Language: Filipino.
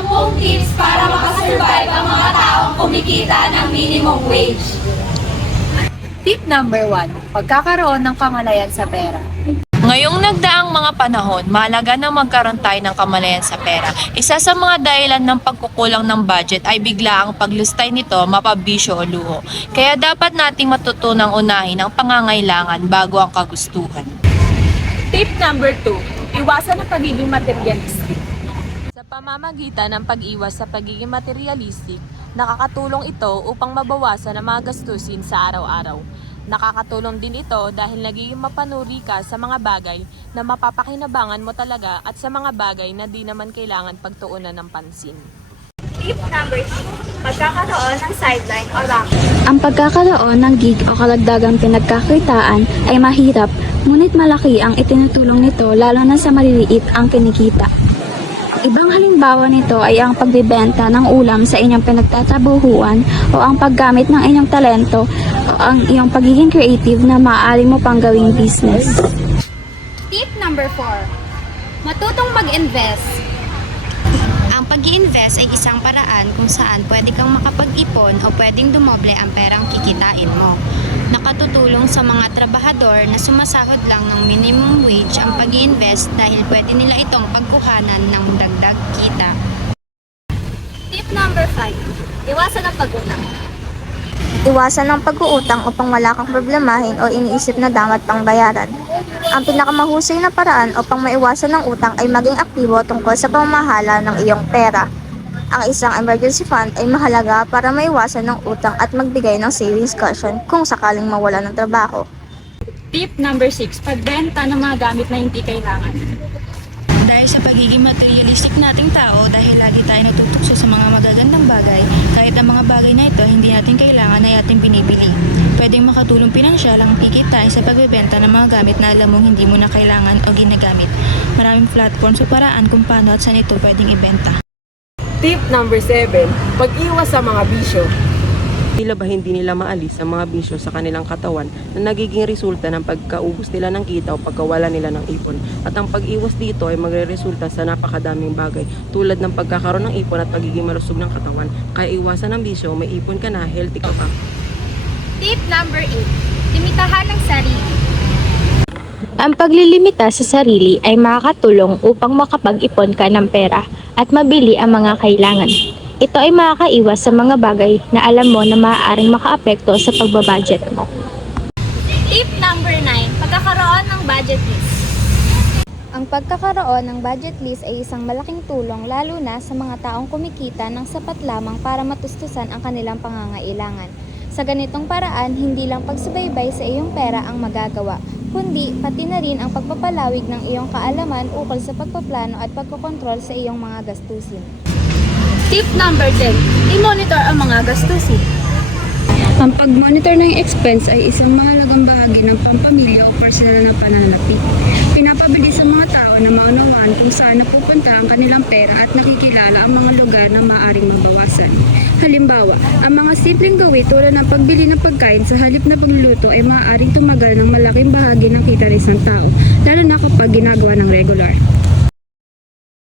10 tips para makasurvive ang mga taong kumikita ng minimum wage. Tip number 1, pagkakaroon ng kamalayan sa pera. Ngayong nagdaang mga panahon, mahalaga na magkaroon tayo ng kamalayan sa pera. Isa sa mga dahilan ng pagkukulang ng budget ay bigla ang paglustay nito, mapabisyo o luho. Kaya dapat nating matutunang unahin ang pangangailangan bago ang kagustuhan. Tip number 2, iwasan ang pagiging materialistic. Sa pamamagitan ng pag-iwas sa pagiging materialistic, nakakatulong ito upang mabawasan ang mga gastusin sa araw-araw. Nakakatulong din ito dahil nagiging mapanuri ka sa mga bagay na mapapakinabangan mo talaga at sa mga bagay na di naman kailangan pagtuunan ng pansin. Tip number 3, pagkakaroon ng sideline o racket. Ang pagkakaroon ng gig o kalagdagang pinagkakitaan ay mahirap, ngunit malaki ang itinutulong nito lalo na sa maliliit ang kinikita. Ibang halimbawa nito ay ang pagbibenta ng ulam sa inyong pinagtatabuhuan o ang paggamit ng inyong talento o ang iyong pagiging creative na maaari mo pang gawing business. Tip number 4, matutong mag-invest. Ang pag-i-invest ay isang paraan kung saan pwede kang makapag-ipon o pwedeng dumoble ang perang kikitain mo. Nakatutulong sa mga trabahador na sumasahod lang ng minimum wage ang pag-i-invest dahil pwede nila itong pagkuhanan ng dagdag kita. Tip number 5, iwasan ang pag-utang. Iwasan ang pag-uutang upang wala kang problemahin o iniisip na dapat pang bayaran. Ang pinakamahusay na paraan upang maiwasan ng utang ay maging aktibo tungkol sa pamamahala ng iyong pera. Ang isang emergency fund ay mahalaga para maiwasan ng utang at magbigay ng savings cushion kung sakaling mawala ng trabaho. Tip number 6, pagbenta ng mga gamit na hindi kailangan. Dahil sa pagiging materialistic nating tao, dahil lagi tayo natutukso sa mga magagandang bagay, kahit ang mga bagay na ito hindi natin kailangan ay ating binibili. Pwedeng makatulong pinansyal ang kikitain sa pagbebenta ng mga gamit na alam mong hindi mo na kailangan o ginagamit. Maraming platforms o paraan kung paano at saan ito pwedeng ibenta. Tip number 7, pag-iwas sa mga bisyo. Tila ba hindi nila maalis ang mga bisyo sa kanilang katawan na nagiging resulta ng pagkaubos nila ng kita o pagkawala nila ng ipon. At ang pag-iwas dito ay magre-resulta sa napakadaming bagay tulad ng pagkakaroon ng ipon at pagiging malusog ng katawan. Kaya iwasan ng bisyo, may ipon ka na, healthy ka pa. Tip number 8, limitahan ng sarili. Ang paglilimita sa sarili ay makakatulong upang makapag-ipon ka ng pera at mabili ang mga kailangan. Ito ay makakaiwas sa mga bagay na alam mo na maaaring makaapekto sa pagbabudget mo. Tip number 9, pagkakaroon ng budget list. Ang pagkakaroon ng budget list ay isang malaking tulong lalo na sa mga taong kumikita ng sapat lamang para matustusan ang kanilang pangangailangan. Sa ganitong paraan, hindi lang pagsubaybay sa iyong pera ang magagawa, kundi pati na rin ang pagpapalawig ng iyong kaalaman ukol sa pagpaplano at pagkokontrol sa iyong mga gastusin. Tip number 10, i-monitor ang mga gastusin. Ang pag-monitor ng expense ay isang mahalagang bahagi ng pampamilya o personal na pananalapi. Pinapabilis sa mga tao na maunawaan kung saan napupunta ang kanilang pera at nakikilala ang mga lugar na maaaring mabawasan. Halimbawa, ang mga simpleng gawi tulad ng pagbili ng pagkain sa halip na pagluluto ay maaaring tumagal ng malaking bahagi ng kita ng isang tao, lalo na kapag ginagawa ng regular.